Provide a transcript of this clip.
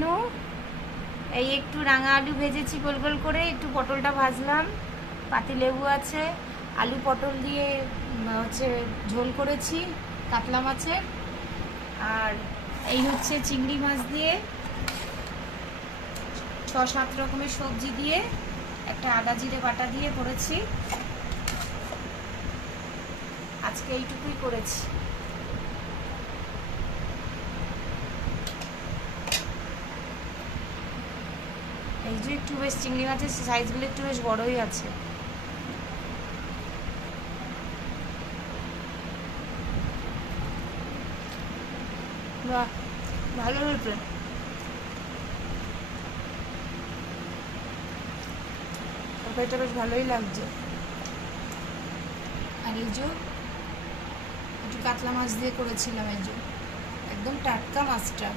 Menu. এই একটু রাঙা আলু ভেজেছি গোল গোল করে, একটু পটলটা ভাজলাম, পাতিলেবু আছে, আলু পটল দিয়ে হচ্ছে ঝোল করেছি কাতলা মাছের, আর এই হচ্ছে চিংড়ি মাছ দিয়ে 6-7 রকমের সবজি দিয়ে একটা আদা জিরে বাটা দিয়ে করেছি। আজকে এইটুকুই করেছি। এই যে একটু বেশ চিংড়ি মাছের সাইজগুলো একটু বেশ বড়ই আছে। বাহ, ভালো হয়েছে। তরকারিটা বেশ ভালোই লাগছে। আর এই যে একটু কাতলা মাছ দিয়ে করেছিলাম, এই যে একদম টাটকা মাছটা।